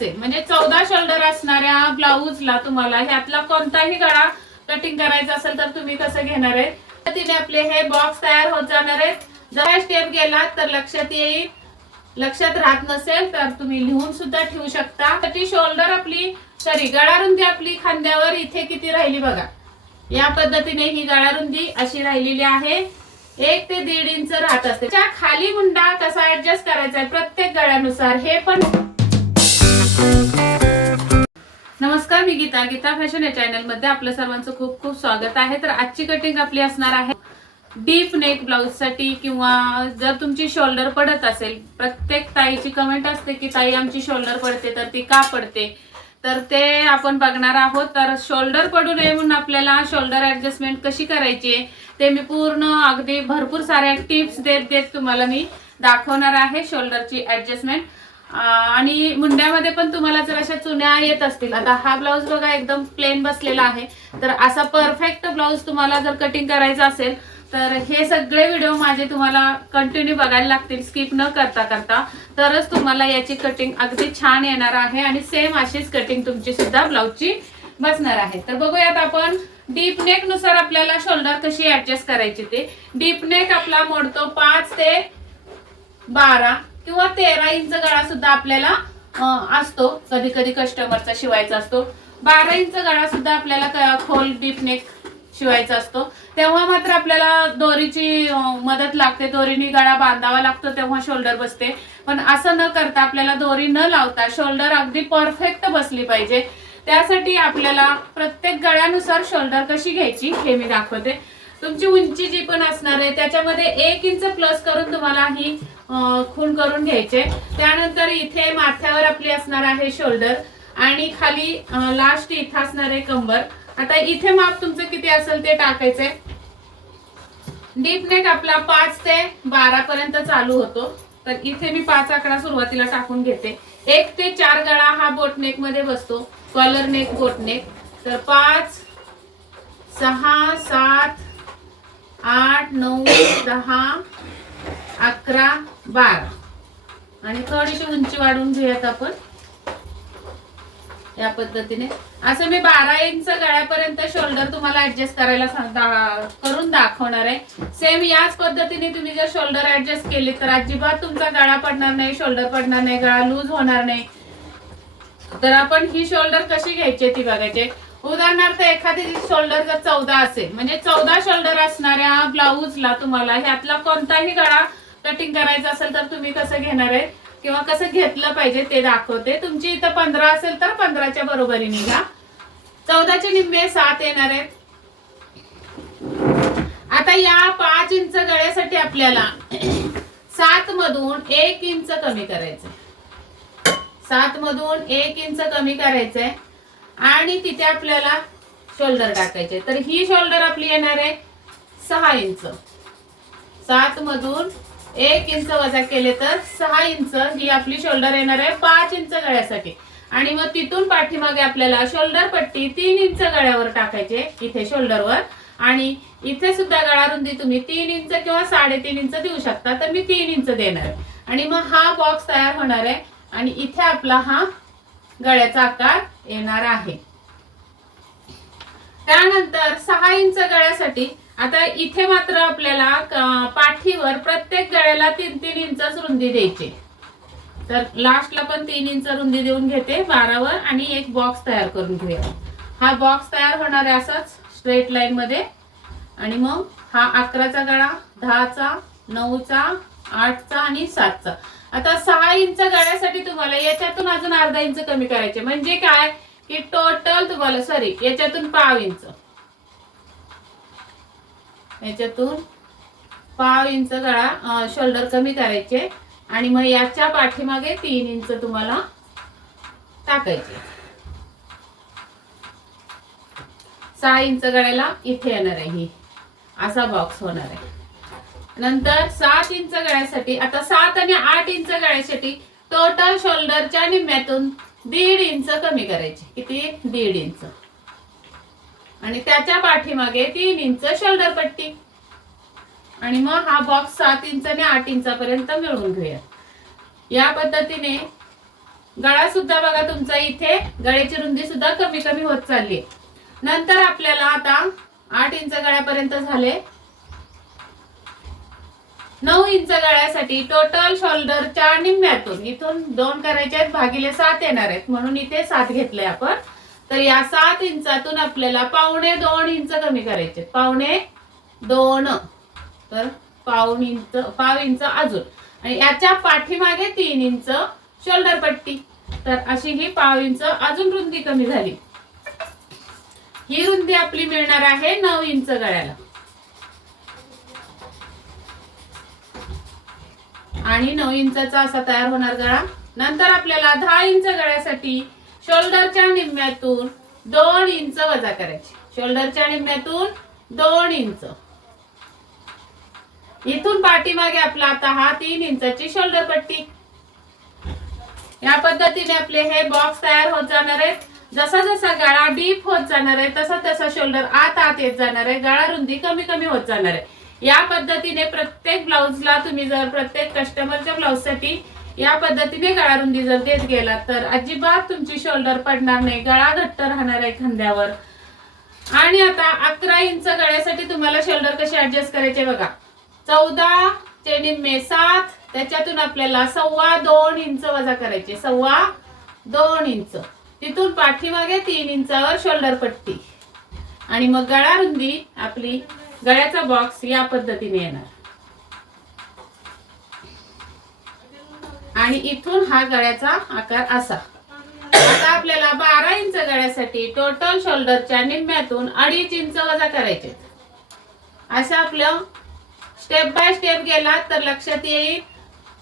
असेल म्हणजे 14 शोल्डर असणाऱ्या ब्लाऊजला तुम्हाला ह्यातला कोणताही गळा कटिंग करायचा असेल तर तुम्ही कसं घेणार आहे तिने आपले हे बॉक्स तयार होत जाणार आहेत। जर स्टेप गेला तर लक्षात येईल, लक्षात राहत नसेल तर तुम्ही लिहून सुद्धा ठेवू शकता। ती शोल्डर आपली गळा रुंदी आपली खांद्यावर इथे किती राहिली बघा, या पद्धतीने ही गळा रुंदी अशी राहिलेली आहे, 1 ते 1.5 इंच राहत असते। त्या खाली मुंडा कसा ऍडजस्ट करायचा आहे प्रत्येक गळ्यानुसार हे पण। नमस्कार, मी गीता, गीता फॅशन या चॅनल मध्ये आपलं सर्वांचं खूप खूप स्वागत आहे। तर आजची कटिंग आपली असणार आहे डीप नेक ब्लाउज साठी, किंवा जर तुमची शोल्डर पडत असेल, प्रत्येक ताईची कमेंट असते की ताई आमची शोल्डर पडते तर ती का पडते, तर ते आपण बघणार आहोत। तर शोल्डर पडू नये म्हणून आपल्याला शोल्डर ऍडजस्टमेंट कशी करायची ते मी पूर्ण अगदी भरपूर साऱ्या टिप्स देत देत तुम्हाला मी दाखवणार आहे शोल्डरची ऍडजस्टमेंट। आणि मुंड्यामध्ये पण तुम्हाला जर अशा चुन्या येत असतील, आता हा ब्लाऊज बघा एकदम प्लेन बसलेला आहे, तर असा परफेक्ट ब्लाऊज तुम्हाला जर कटिंग करायचा असेल तर हे सगळे व्हिडिओ माझे तुम्हाला कंटिन्यू बघायला लागतील, स्किप न करता करता, तरच तुम्हाला याची कटिंग अगदी छान येणार आहे आणि सेम अशीच कटिंग तुमची सुद्धा ब्लाऊजची बसणार आहे। तर बघूयात आपण डीप नेक नुसार आपल्याला शोल्डर कशी ऍडजस्ट करायची ते। डीप नेक आपला मोडतो 5 ते 12 किंवा 13 इंच गळा सुद्धा आपल्याला असतो, कधी कधी कस्टमरचा शिवायचा असतो। 12 इंच गळा सुद्धा आपल्याला खोल डीप नेक शिवायचा असतो, तेव्हा मात्र आपल्याला दोरीची मदत लागते, दोरीने गळा बांधावा लागतो तेव्हा शोल्डर बसते। पण असं न करता आपल्याला दोरी न लावता शोल्डर अगदी परफेक्ट बसली पाहिजे, त्यासाठी आपल्याला प्रत्येक गळ्यानुसार शोल्डर कशी घ्यायची हे मी दाखवते। तुमची उंची जी पण असणार आहे त्याच्यामध्ये 1 इंच प्लस करून तुम्हाला ही खूण करून घ्यायचे। त्यानंतर इथे माथ्यावर आपली असणार आहे शोल्डर आणि खाली लास्ट इथे असणार आहे कंबर। आता इथे माप तुमचं किती असेल ते टाकायचे। डीप नेक आपला 5 ते 12 पर्यंत चालू होतो, तर इथे मी 5 आकडा सुरुवातीला टाकून घेते। 1 ते 4 गळा हा बोट नेक मध्ये बसतो, कॉलर नेक बोट नेक। तर 5 6 7 8 9 10 11 12 आणि थोडीशी उंची वाढवून घेऊयात आपण या पद्धतीने। असं मी 12 इंच गळ्यापर्यंत शोल्डर तुम्हाला ऍडजस्ट करायला करून दाखवणार आहे। सेम याच पद्धतीने तुम्ही जर शोल्डर ऍडजस्ट केले तर अजिबात तुमचा गळा पडणार नाही, शोल्डर पडणार नाही, गळा लूज होणार नाही। तर आपण ही शोल्डर कशी घ्यायची ती बघायचे। उदाहरणार्थ एखादी शोल्डर जर 14 असेल म्हणजे 14 शोल्डर असणाऱ्या ब्लाऊजला तुम्हाला ह्यातला कोणताही गळा कटिंग करायचा असेल तर तुम्ही कसं घेणार आहे किंवा कसं घेतलं पाहिजे ते दाखवते। तुमची इथं 15 असेल तर 15च्या बरोबरीने घ्या, 14चे निम्मे 7 येणार आहेत। आता या 5 इंच गळ्यासाठी आपल्याला 7 मधून 1 इंच कमी करायचं, 7 मधून 1 इंच कमी करायचंय आणि तिथे आपल्याला शोल्डर टाकायचे। तर ही शोल्डर आपली येणार आहे 6 इंच, 7 मधून 1 इंच वजा केले तर 6 इंच ही आपली शोल्डर येणार आहे 5 इंच गळ्यासाठी। आणि मग तिथून पाठीमागे आपल्याला शोल्डर पट्टी 3 इंच गळ्यावर टाकायचे, इथे शोल्डरवर, आणि इथे सुद्धा गळा रुंदी तुम्ही 3 इंच किंवा 3.5 इंच देऊ शकता, तर मी 3 इंच देणार आहे। आणि मग हा बॉक्स तयार होणार आहे आणि इथे आपला हा गळ्याचा आकार येणार आहे। त्यानंतर 6 इंच गळ्यासाठी आता इथे मात्र आपल्याला पाठीवर प्रत्येक गळ्याला 3-3 इंच रुंदी द्यायची, तर लास्टला पण 3 इंच रुंदी देऊन घेते 12 वर आणि एक बॉक्स तयार करून घेऊया। हा बॉक्स तयार होणार आहे असाच स्ट्रेट लाईन मध्ये। आणि मग हा 11चा गळा, 10चा, 9चा, 8चा आणि 7चा। आता 6 इंच गळ्यासाठी तुम्हाला याच्यातून अजून अर्धा इंच कमी करायचे, म्हणजे काय की टोटल तुम्हाला याच्यातून पाव इंच, याच्यातून पाव इंच गळा शोल्डर कमी करायचे आणि मग याच्या पाठीमागे 3 इंच तुम्हाला टाकायचे। 6 इंच गळ्याला इथे येणार आहे, ही असा बॉक्स होणार आहे। नंतर 7 इंच गळ्यासाठी आता 7 आणि 8 इंच गळ्यासाठी टोटल शोल्डरच्या निम्म्यातून 1.5 इंच कमी करायचे, किती 1.5 इंच, आणि त्याच्या पाठीमागे 3 इंच शोल्डर पट्टी। आणि मग हा बॉक्स 7 इंच आणि 8 इंचापर्यंत मिळवून घेऊया। या पद्धतीने गळा सुद्धा बघा तुमचा इथे गळ्याची रुंदी सुद्धा कमी कमी होत चालली आहे. नंतर आपल्याला आता 8 इंच गळ्यापर्यंत झाले. 9 इंच गळ्यासाठी टोटल शोल्डरच्या निम्म्यातून इथून 2 करायचे आहेत, भागिले 7 येणार आहेत म्हणून इथे 7 घेतले आपण. तर या 7 इंचातून आपल्याला 1.25 इंच कमी करायचे. 1.25 तर पाव इंच अजून, आणि याच्या पाठीमागे 3 इंच शोल्डर पट्टी. तर अशी ही पाव इंच अजून रुंदी कमी झाली. ही रुंदी आपली मिळणार आहे 9 इंच गळ्याला. आणि 9 इंचाचा असा तयार होणार गळा. नंतर आपल्याला 10 इंच गळ्यासाठी शोल्डरच्या निम्म्यातून 2 इंच वजा करायचे. शोल्डरच्या निम्म्यातून 2 इंच. इथून पाठीमागे आपला आता हा 3 इंचाची शोल्डर पट्टी. या पद्धतीने आपले हे बॉक्स तयार होत जाणार आहेत. जसा जसा गळा डीप होत जाणार आहे तसा तसा शोल्डर आत येत जाणार आहे. गळा रुंदी कमी कमी होत जाणार आहे. या पद्धतीने प्रत्येक ब्लाउजला तुम्ही जर प्रत्येक कस्टमरच्या ब्लाउजसाठी या पद्धतीने गळा रुंदी जर देत गेलात तर अजिबात तुमची शोल्डर पडणार नाही, गळा घट्ट राहणार आहे खांद्यावर. आणि आता 11 इंच गळ्यासाठी तुम्हाला शोल्डर कसे ऍडजस्ट करायचे बघा. 14 चे निम्मे 7, त्याच्यातून आपल्याला 2.25 इंच वजा करायचे. 2.25 इंच. तिथून पाठीमागे 3 इंचावर शोल्डर पट्टी. आणि मग गळा रुंदी आपली गळ्याचा बॉक्स या पद्धतीने येणार. आणि इथून हा गळ्याचा आकार असा. आता आपल्याला 12 इंच गळ्यासाठी टोटल शोल्डरच्या निम्म्यातून 2.5 इंच वजा करायचे. असं आपलं स्टेप बाय स्टेप गेला तर लक्षात येईल.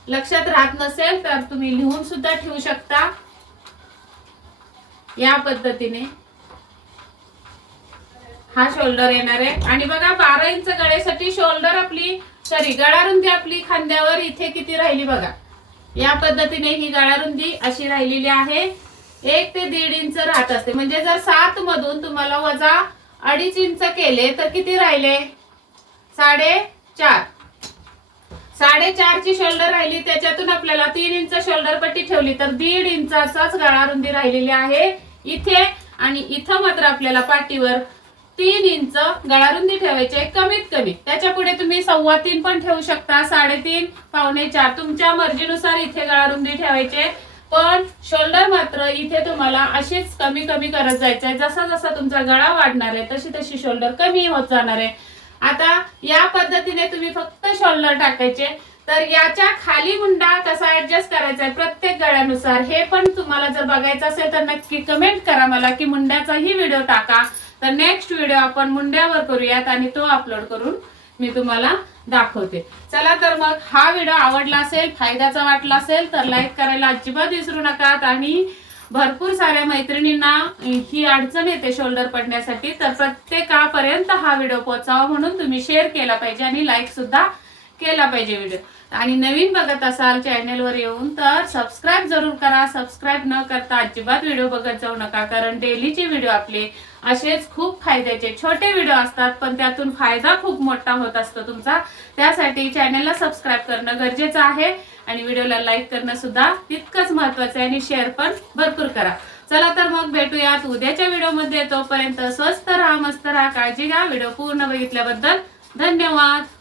लक्षात राहत नसेल तर तुम्ही लिहून सुद्धा ठेवू शकता. या पद्धतीने हा शोल्डर येणार आहे. आणि बघा 12 इंच गळ्यासाठी शोल्डर आपली गळा रुंदी आपली खांद्यावर इथे किती राहिली बघा. या पद्धतीने ही गळा रुंदी अशी राहिलेली आहे. 1 ते 1.5 इंच राहत असते. म्हणजे जर 7 मधून तुम्हाला वजा 2.5 इंच केले तर किती राहिले? 4.5. 4.5 ची शोल्डर राहिली. त्याच्यातून आपल्याला 3 इंच शोल्डर पट्टी ठेवली तर 1.5 इंचाचाच गळा रुंदी राहिलेली आहे इथे. आणि इथं मात्र आपल्याला पाठीवर 3 इंच गळा रुंदी ठेवायचे कमीत कमी. त्याच्या पुढे तुम्ही 3.25 पण ठेवू शकता, 3.5, 4.25 तुमच्या मर्जीनुसार इथे गळा रुंदी ठेवायचे. पण शोल्डर मात्र इथे तुम्हाला अशीच कमी कमी करत जायचंय. जसा जसा तुमचा गळा वाढणार आहे तशी तशी शोल्डर कमी होत जाणार आहे. आता या पद्धतीने तुम्ही फक्त शोल्डर टाकायचे. तर याच्या खाली मुंडा कसा ऍडजस्ट करायचा आहे प्रत्येक गळ्यानुसार हे पण तुम्हाला जर बघायचं असेल तर नक्की कमेंट करा मला की मुंड्याचाही व्हिडिओ टाका. तर नेक्स्ट व्हिडिओ आपण मुंड्यावर करूयात आणि तो अपलोड करून मी तुम्हाला दाखवते. चला तर मग हा व्हिडिओ आवडला असेल, फायद्याचा वाटला असेल तर लाईक करायला अजिबात विसरू नका. आणि भरपूर साऱ्या मैत्रिणींना ही अडचण येते शोल्डर पडण्यासाठी, तर प्रत्येकापर्यंत हा व्हिडिओ पोहोचावा म्हणून तुम्ही शेअर केला पाहिजे आणि लाईक सुद्धा केला पाहिजे व्हिडिओ. आणि नवीन बघत असाल चॅनलवर येऊन तर सबस्क्राईब जरूर करा. सबस्क्राईब न करता अजिबात व्हिडिओ बघत जाऊ नका, कारण डेलीचे व्हिडिओ आपले असेच खूप फायद्याचे छोटे व्हिडिओ असतात पण त्यातून फायदा खूप मोठा होत असतो तुमचा. त्यासाठी चॅनलला सबस्क्राईब करणं गरजेचं आहे आणि व्हिडिओला लाईक करणं सुद्धा तितकंच महत्त्वाचं आहे आणि शेअर पण भरपूर करा. चला तर मग भेटूयात उद्याच्या व्हिडिओमध्ये. तोपर्यंत स्वस्त राहा, मस्त राहा, काळजी घ्या. व्हिडिओ पूर्ण बघितल्याबद्दल धन्यवाद.